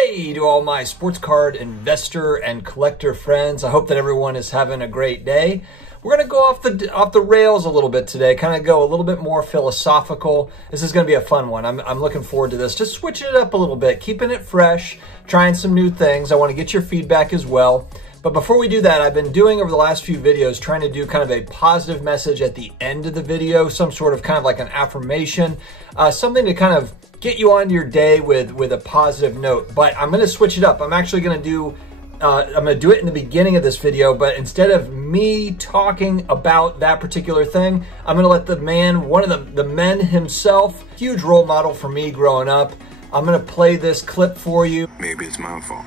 Hey to all my sports card investor and collector friends. I hope that everyone is having a great day. We're going to go off the rails a little bit today, kind of go a little bit more philosophical. This is going to be a fun one. I'm looking forward to this. Just switching it up a little bit, keeping it fresh, trying some new things. I want to get your feedback as well. But before we do that, I've been doing over the last few videos trying to do kind of a positive message at the end of the video, some sort of kind of like an affirmation, something to kind of get you on your day with a positive note. But I'm going to switch it up. I'm actually going to do it in the beginning of this video, but instead of me talking about that particular thing, I'm going to let the man, one of the men himself, huge role model for me growing up, I'm going to play this clip for you. Maybe it's my fault.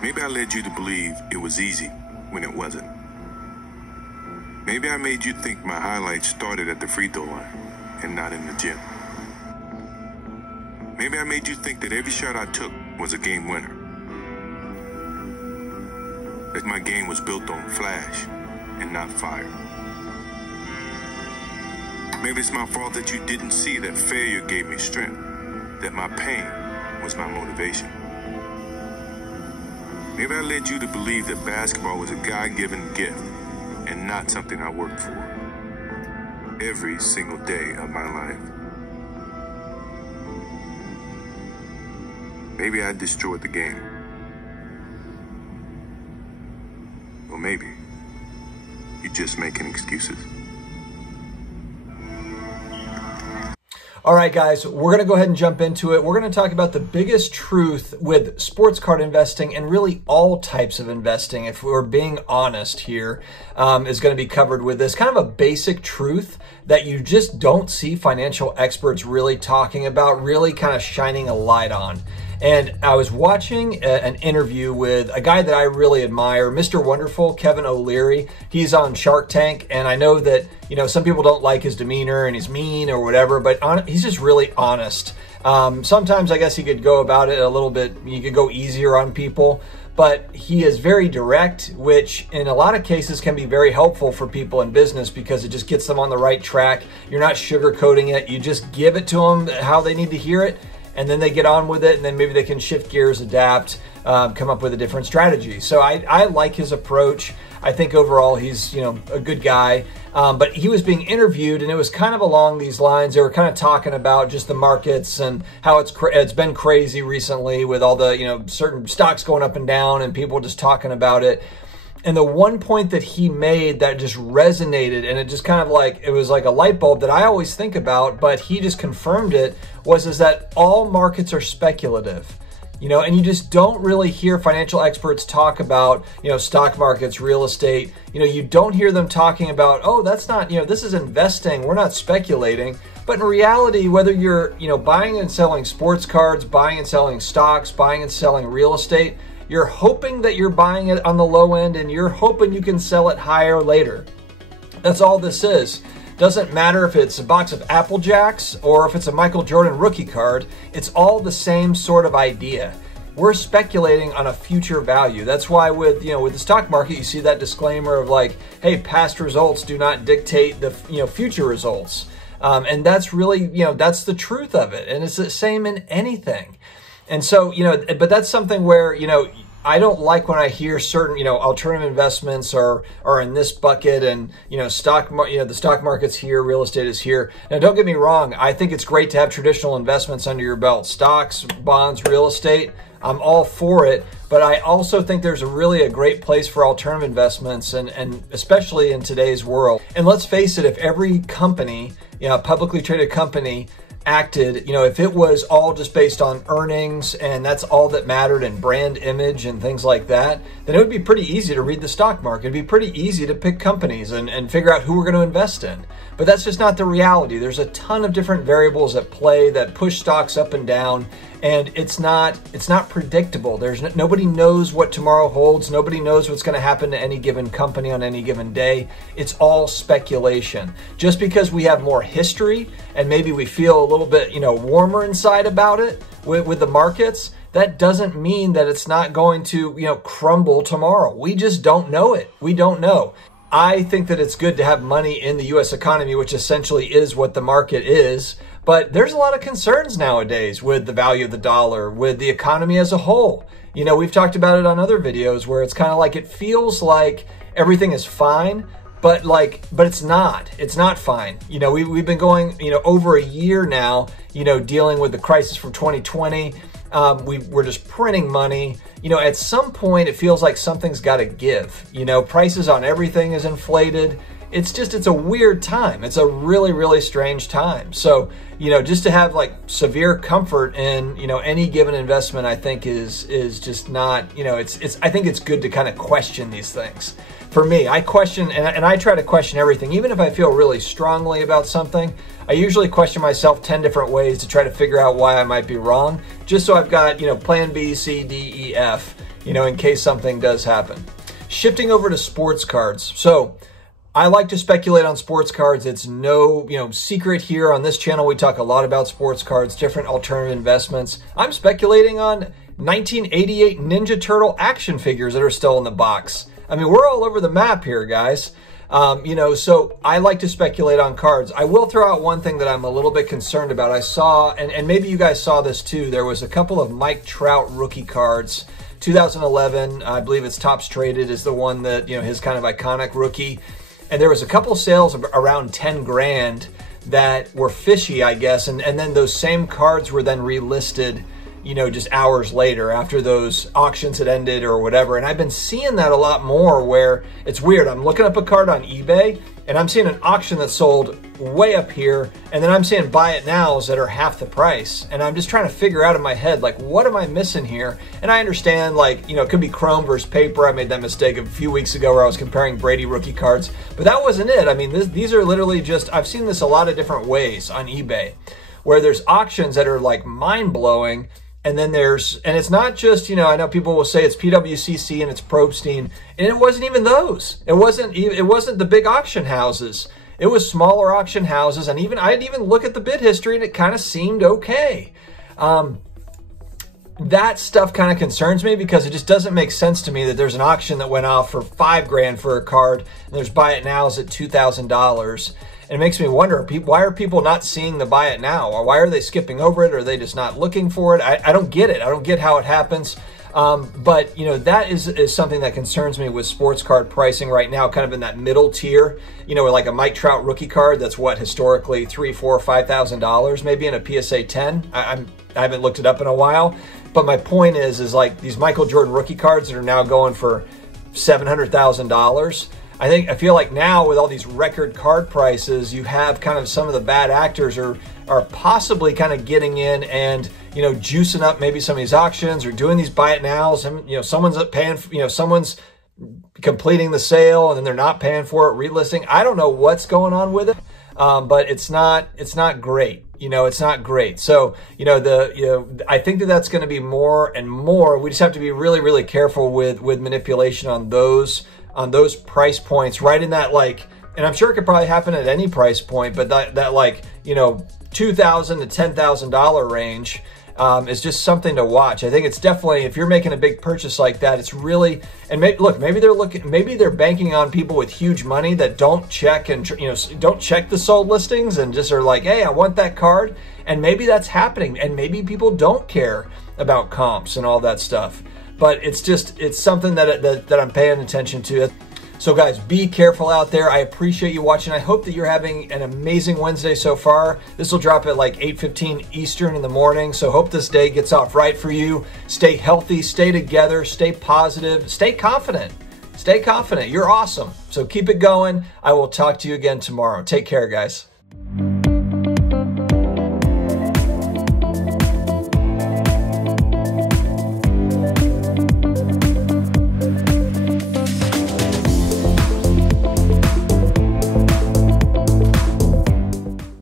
Maybe I led you to believe it was easy when it wasn't. Maybe I made you think my highlights started at the free throw line and not in the gym. Maybe I made you think that every shot I took was a game winner. That my game was built on flash and not fire. Maybe it's my fault that you didn't see that failure gave me strength, that my pain was my motivation. Maybe I led you to believe that basketball was a God-given gift and not something I worked for every single day of my life. Maybe I destroyed the game. Or maybe you're just making excuses. All right, guys, we're going to go ahead and jump into it. We're going to talk about the biggest truth with sports card investing and really all types of investing, if we're being honest here, is going to be covered with this kind of a basic truth that you just don't see financial experts really talking about, really kind of shining a light on. And I was watching an interview with a guy that I really admire, Mr. Wonderful, Kevin O'Leary. He's on Shark Tank, and I know that, you know, some people don't like his demeanor and he's mean or whatever, but he's just really honest. Sometimes I guess he could go about it a little bit, you could go easier on people, but he is very direct, which in a lot of cases can be very helpful for people in business because it just gets them on the right track. You're not sugarcoating it. You just give it to them how they need to hear it, and then they get on with it, and then maybe they can shift gears, adapt, come up with a different strategy. So I like his approach. I think overall he's, you know, a good guy. But he was being interviewed, and it was kind of along these lines. They were kind of talking about just the markets and how it's been crazy recently with all the, you know, certain stocks going up and down and people just talking about it. And the one point that he made that just resonated, and it just kind of like, it was like a light bulb that I always think about, but he just confirmed it, is that all markets are speculative. You know, and you just don't really hear financial experts talk about, you know, stock markets, real estate. You know, you don't hear them talking about, oh, that's not, you know, this is investing. We're not speculating. But in reality, whether you're, you know, buying and selling sports cards, buying and selling stocks, buying and selling real estate, you're hoping that you're buying it on the low end and you're hoping you can sell it higher later. That's all this is. Doesn't matter if it's a box of Apple Jacks or if it's a Michael Jordan rookie card, it's all the same sort of idea. We're speculating on a future value. That's why with the stock market, you see that disclaimer of like, hey, past results do not dictate the, you know, future results. And that's really, you know, that's the truth of it. And it's the same in anything. And so, you know, but that's something where, you know, I don't like when I hear certain, you know, alternative investments are in this bucket, and, you know, the stock market's here, real estate is here. Now, don't get me wrong. I think it's great to have traditional investments under your belt, stocks, bonds, real estate. I'm all for it, but I also think there's really a great place for alternative investments, and especially in today's world. And let's face it, if every company, you know, publicly traded company acted, you know, if it was all just based on earnings and that's all that mattered and brand image and things like that, then it would be pretty easy to read the stock market. It'd be pretty easy to pick companies and figure out who we're going to invest in. But that's just not the reality. There's a ton of different variables at play that push stocks up and down, and it's not predictable. Nobody knows what tomorrow holds. Nobody knows what's going to happen to any given company on any given day. It's all speculation. Just because we have more history and maybe we feel a little bit, you know, warmer inside about it with the markets, that doesn't mean that it's not going to, you know, crumble tomorrow. We just don't know it. We don't know. I think that it's good to have money in the U.S. economy, which essentially is what the market is. But there's a lot of concerns nowadays with the value of the dollar, with the economy as a whole. You know, we've talked about it on other videos where it's kind of like it feels like everything is fine, but it's not. It's not fine. You know, we've been going, you know, over a year now, you know, dealing with the crisis from 2020. We're just printing money. You know, at some point it feels like something's got to give. You know, prices on everything is inflated. It's a weird time. It's a really, really strange time. So, you know, just to have like severe comfort in, you know, any given investment, I think is just not, you know, I think it's good to kind of question these things. For me, I question, and I try to question everything. Even if I feel really strongly about something, I usually question myself 10 different ways to try to figure out why I might be wrong, just so I've got, you know, plan B, C, D, E, F, you know, in case something does happen. Shifting over to sports cards. So I like to speculate on sports cards. It's no, you know, secret here on this channel. We talk a lot about sports cards, different alternative investments. I'm speculating on 1988 Ninja Turtle action figures that are still in the box. I mean, we're all over the map here, guys. You know, so I like to speculate on cards. I will throw out one thing that I'm a little bit concerned about. I saw, and maybe you guys saw this too, there was a couple of Mike Trout rookie cards. 2011, I believe it's Tops Traded is the one that, you know, his kind of iconic rookie. And there was a couple sales of around 10 grand that were fishy, I guess. And then those same cards were then relisted, you know, just hours later after those auctions had ended or whatever. And I've been seeing that a lot more where it's weird. I'm looking up a card on eBay and I'm seeing an auction that sold way up here. And then I'm seeing buy it nows that are half the price. And I'm just trying to figure out in my head, like, what am I missing here? And I understand, like, you know, it could be chrome versus paper. I made that mistake a few weeks ago where I was comparing Brady rookie cards, but that wasn't it. I mean, these are literally just, I've seen this a lot of different ways on eBay where there's auctions that are like mind blowing. And then and it's not just, you know, I know people will say it's PWCC and it's Probstein, and it wasn't even those. It wasn't the big auction houses. It was smaller auction houses, and I'd even look at the bid history and it kind of seemed okay. That stuff kind of concerns me because it just doesn't make sense to me that there's an auction that went off for $5 grand for a card and there's buy it nows at $2,000. And it makes me wonder, why are people not seeing the buy it now? Or why are they skipping over it? Or are they just not looking for it? I don't get it. I don't get how it happens. But, you know, that is something that concerns me with sports card pricing right now, kind of in that middle tier. You know, like a Mike Trout rookie card that's what, historically $3,000, $4,000, $5,000, maybe in a PSA 10. I haven't looked it up in a while. But my point is like these Michael Jordan rookie cards that are now going for $700,000. I feel like now with all these record card prices, you have kind of some of the bad actors are possibly kind of getting in and, you know, juicing up maybe some of these auctions or doing these buy it nows. And, you know, someone's paying, you know, someone's completing the sale and then they're not paying for it, relisting. I don't know what's going on with it, but it's not great. You know, it's not great. So, you know, I think that that's going to be more and more. We just have to be really, really careful with manipulation on those price points, right in that, like, and I'm sure it could probably happen at any price point, but that like, you know, $2,000 to $10,000 range is just something to watch. I think it's definitely, if you're making a big purchase like that, it's really, and maybe they're banking on people with huge money that don't check and, you know, don't check the sold listings and just are like, hey, I want that card. And maybe that's happening. And maybe people don't care about comps and all that stuff. But it's something that I'm paying attention to. So guys, be careful out there. I appreciate you watching. I hope that you're having an amazing Wednesday so far. This will drop at like 8:15 Eastern in the morning. So hope this day gets off right for you. Stay healthy, stay together, stay positive, stay confident. Stay confident. You're awesome. So keep it going. I will talk to you again tomorrow. Take care, guys.